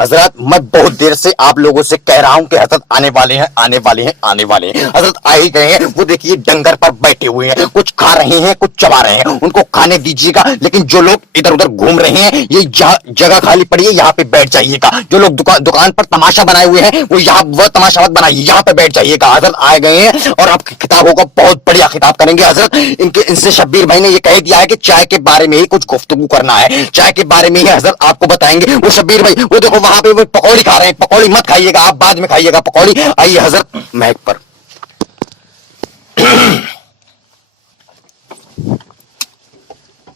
हजरत मैं बहुत देर से आप लोगों से कह रहा हूं कि हजरत आने वाले हैं, आने वाले हैं, आने वाले हैं। हजरत आ ही गए हैं। वो देखिए डंगर पर बैठे हुए हैं, कुछ खा रहे हैं, कुछ चबा रहे हैं। उनको खाने दीजिएगा, लेकिन जो लोग इधर उधर घूम रहे हैं, ये जगह खाली पड़ी है, यहाँ पे बैठ जाइएगा। जो लोग दुकान पर तमाशा बनाए हुए हैं, वो यहाँ वह तमाशा मत बनाइए, यहाँ पे बैठ जाइएगा। हजरत आए गए हैं और आपके खिताबों का बहुत बढ़िया खिताब करेंगे। हजरत इनसे शब्बीर भाई ने ये कह दिया है कि चाय के बारे में ही कुछ गुफ्तगू करना है, चाय के बारे में ही हजरत आपको बताएंगे। वो शब्बीर भाई वो देखो वहां पे वो पकौड़ी खा रहे हैं। पकौड़ी मत खाइएगा, आप बाद में खाइएगा पकौड़ी। आइए हजरत महक पर।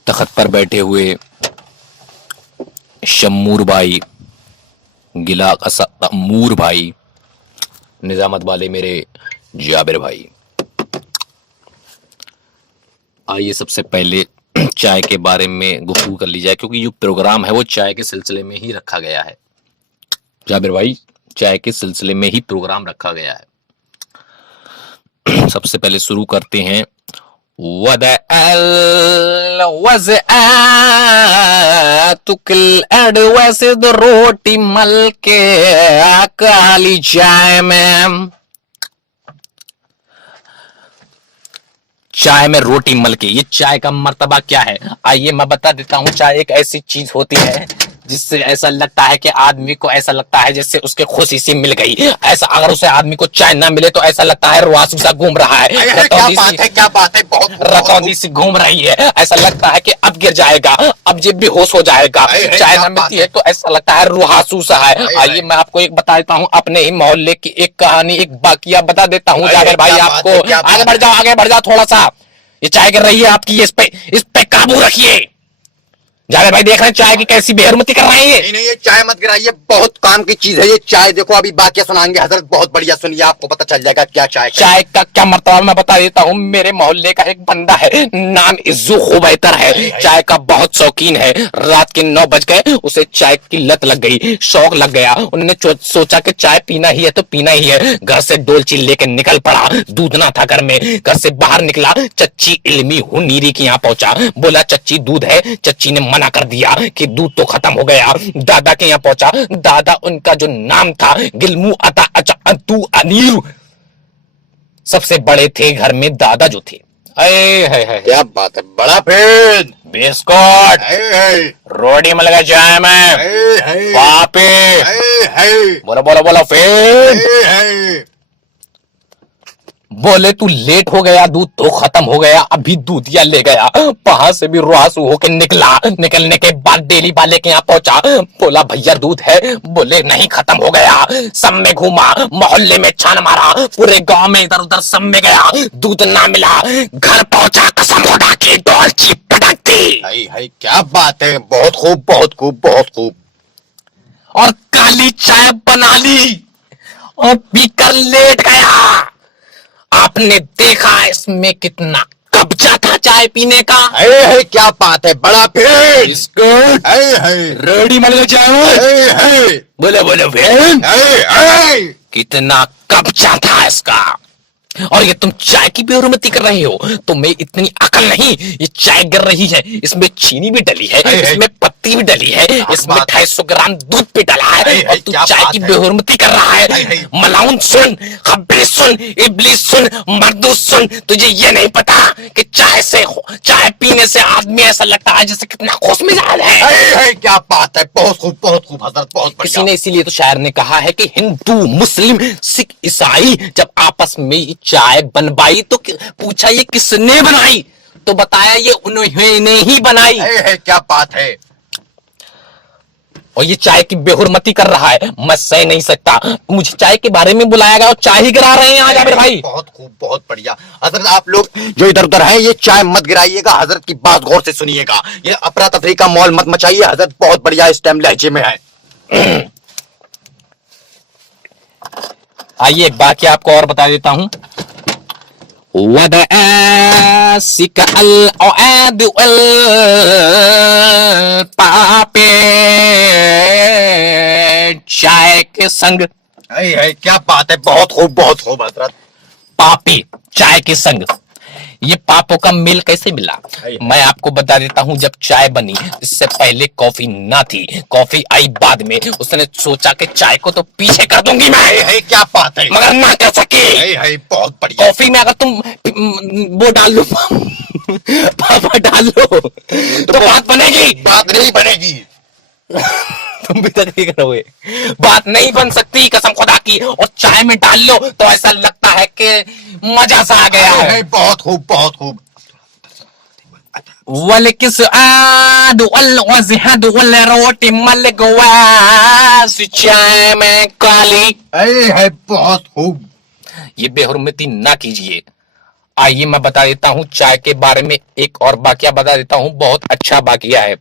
तख्त पर बैठे हुए शम्मूर भाई, गिला अमूर भाई, निजामत वाले मेरे जाबिर भाई। आइए सबसे पहले चाय के बारे में गुफ्तगू कर ली जाए, क्योंकि जो प्रोग्राम है वो चाय के सिलसिले में ही रखा गया है। जाबिर भाई, चाय के सिलसिले में ही प्रोग्राम रखा गया है। सबसे पहले शुरू करते हैं। रोटी मल के काली चाय में रोटी मल के, ये चाय का मर्तबा क्या है आइए मैं बता देता हूँ। चाय एक ऐसी चीज होती है जिससे ऐसा लगता है कि आदमी को ऐसा लगता है जैसे उसके खुशी से मिल गई। ऐसा अगर उसे आदमी को चाय ना मिले तो ऐसा लगता है रुआसू सा घूम रहा है, क्या बात है, बहुत रतौंधी सी घूम रही है। ऐसा लगता है कि अब गिर जाएगा, अब जब बेहोश हो जाएगा। चाय ना मिलती है तो ऐसा लगता है रुहासू सा है। आइए मैं आपको एक बता देता हूँ, अपने ही मोहल्ले की एक कहानी, एक वाकया बता देता हूँ जाबिर भाई आपको। आगे बढ़ जाओ थोड़ा सा। ये चाय गिर रही है आपकी, इस पे काबू रखिए। जावेद भाई देख रहे हैं चाय की कैसी बेहरमती कर रहे हैं। नहीं ये चाय मत गिराइए, बहुत काम की चीज है ये चाय। देखो अभी बाकिया सुनाएंगे हजरत, बहुत बढ़िया सुनिए, आपको पता चल जाएगा क्या चाय का क्या मर्तबा मैं बता देता हूँ। मेरे मोहल्ले का एक बंदा है, नाम इज्जू खुबैतर है, चाय का बहुत शौकीन है। रात के 9 बज गए, उसे चाय की लत लग गई, शौक लग गया। उन्होंने सोचा कि चाय पीना ही है तो पीना ही है। घर से डोलची लेके निकल पड़ा, दूध ना था घर में। घर से बाहर निकला, चच्ची इल्मी हुनीरी के यहाँ पहुंचा। बोला चच्ची दूध है, चच्ची ने मना कर दिया कि दूध तो खत्म हो गया। दादा के यहाँ पहुंचा, दादा उनका जो नाम था गिलमू अता अचा अंतु अनीर, सबसे बड़े थे घर में दादा जो थे। क्या बात है, बड़ा फेन बिस्कुट रोटी मिल गया चाय में पापे। बोलो बोलो बोलो फेन। बोले तू लेट हो गया, दूध तो खत्म हो गया, अभी दूधिया ले गया। वहां से भी रुआसू होके निकला। निकलने के बाद डेली वाले के यहाँ पहुंचा। बोला भैया दूध है? बोले नहीं खत्म हो गया। सब में घूमा, मोहल्ले में छान मारा, पूरे गांव में इधर उधर सब में गया, दूध ना मिला। घर पहुंचा, कसम उठा के डोलची पटक दी। क्या बात है, बहुत खूब बहुत खूब बहुत खूब। और काली चाय बना ली और पीकर लेट गया। आपने देखा इसमें कितना कब्जा था चाय पीने का। क्या बात है, बड़ा फेन बिस्कुट रेडी मिल चाय। बोले बोले फेन कितना कब्जा था इसका। और ये तुम चाय की बेहुरमती कर रहे हो, तुम्हें इतनी अकल नहीं। ये चाय गिर रही है, इसमें चीनी भी डली है, इसमें पत्ती भी डली है, इसमें 250 ग्राम दूध भी डला है, और तू चाय की बेहुरमती कर रहा है। मलाउन सुन, खब्बीस सुन, इब्लीस सुन, मर्दूस सुन, तुझे ये नहीं पता कि चाय पीने से आदमी ऐसा लगता है जैसे कितना खुश मिजाज है। क्या बात है, बहुत खूब हजरत, बहुत किसी ने इसीलिए तो शायर ने कहा है कि हिंदू मुस्लिम सिख ईसाई जब आपस में चाय बनवाई तो पूछा ये किसने बनाई, तो बताया ये उन्होंने ही बनाई। क्या बात है। और ये चाय की बेहुरमती कर रहा है, मैं सह नहीं सकता। मुझे चाय के बारे में बुलाया गया और चाय ही गिरा रहे हैं आज जाबिर भाई। बहुत खूब बहुत बढ़िया। हजरत आप लोग जो इधर उधर हैं, ये चाय मत गिराइएगा, हजरत की बात गौर से सुनिएगा। ये अफरा तफरी का मौल मत मचाइए, हजरत बहुत बढ़िया इस टाइम लहजे में है। आइए एक बात आपको और बता देता हूं। पापे चाय के संग। क्या बात है, बहुत खूब हजरत। पापी चाय के संग ये पापों का मेल कैसे मिला? मैं आपको बता देता हूँ, जब चाय बनी इससे पहले कॉफी ना थी, कॉफी आई बाद में। उसने सोचा कि चाय को तो पीछे कर दूंगी मैं, है क्या बात है, मगर ना कर सकी। है बहुत बढ़िया। कॉफी में अगर तुम वो डाल लो पापा डाल लो तो बात बनेगी, बात नहीं बनेगी। तुम भी तकलीफ करोगे, बात नहीं बन सकती कसम खुदा की। और चाय में डाल लो तो ऐसा लगता है कि मजा सा आ गया है। बहुत खूब बहुत खूब। वल किस आदु वल वज़हद वल रोटी मल गवास चाय में काली। है बहुत खूब। ये बेहुरमती ना कीजिए। आइए मैं बता देता हूँ चाय के बारे में एक और वाकया बता देता हूँ, बहुत अच्छा वाकया है।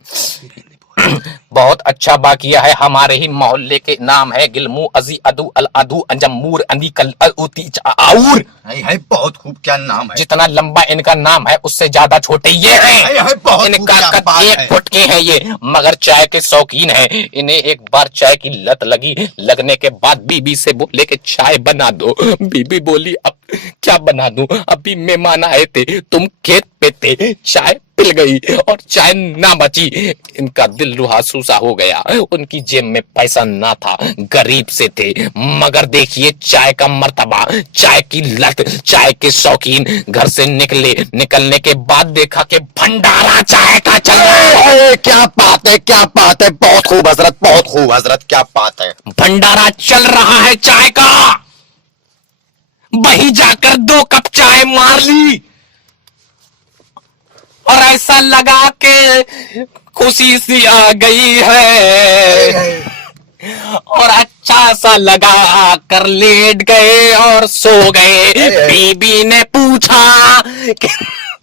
बहुत अच्छा वाकया है। हमारे ही मोहल्ले के नाम है गिलमू अजी अदू अल अदू अंजमूर अंदी कल उती आउर। है बहुत खूब। क्या नाम है? जितना लंबा इनका नाम है उससे ज्यादा छोटे ये हैं। है बहुत खूब। इनका क्या कद बात 1 है? फुट के हैं ये, मगर चाय के शौकीन हैं। इन्हें एक बार चाय की लत लगी, लगने के बाद बीबी से बोले कि चाय बना दो। बीबी बोली अब क्या बना दूं, अभी मेहमान आए थे, तुम खेत पे थे, चाय पिल गई और चाय ना बची। इनका दिल रुहासू सा हो गया। उनकी जेब में पैसा ना था, गरीब से थे, मगर देखिए चाय का मर्तबा, चाय की लत, चाय के शौकीन। घर से निकलने के बाद देखा कि भंडारा चाय का चल रहा है। क्या बात है, क्या बात है, बहुत खूब हजरत, बहुत खूब हजरत, क्या बात है। भंडारा चल रहा है चाय का। वहीं जाकर 2 कप चाय मार ली और ऐसा लगा कि खुशी सी आ गई है और अच्छा सा लगा कर लेट गए और सो गए। बीबी ने पूछा कि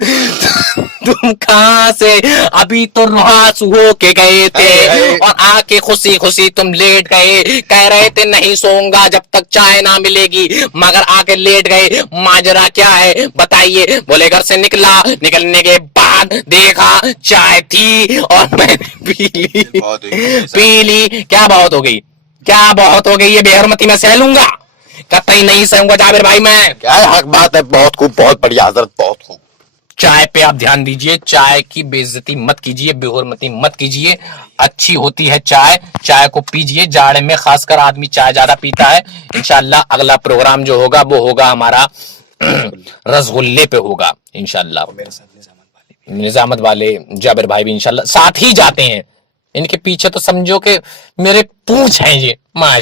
तुम कहां से? अभी तो रुहास हो के गए थे और आके खुशी खुशी तुम लेट गए। कह रहे थे नहीं सोऊंगा जब तक चाय ना मिलेगी, मगर आके लेट गए। माजरा क्या है बताइए? बोले घर से निकलने के बाद देखा चाय थी और मैंने पी ली। पी ली। क्या बहुत हो गई, क्या बहुत हो गई? ये बेहरमती मैं सह लूंगा, कतई नहीं सहूंगा जाबिर भाई मैं। क्या हक बात है, बहुत खूब, बहुत बढ़िया हजरत, बहुत खूब। चाय पे आप ध्यान दीजिए, चाय की बेइज्जती मत कीजिए, बेहुरमती मत कीजिए। अच्छी होती है चाय, चाय को पीजिए। जाड़े में खासकर आदमी चाय ज्यादा पीता है। इंशाल्लाह अगला प्रोग्राम जो होगा वो होगा हमारा रसगुल्ले पे होगा इंशाल्लाह। निजामत वाले जाबिर भाई भी इंशाल्लाह साथ ही जाते हैं। इनके पीछे तो समझो कि मेरे पूंछ हैं ये। माश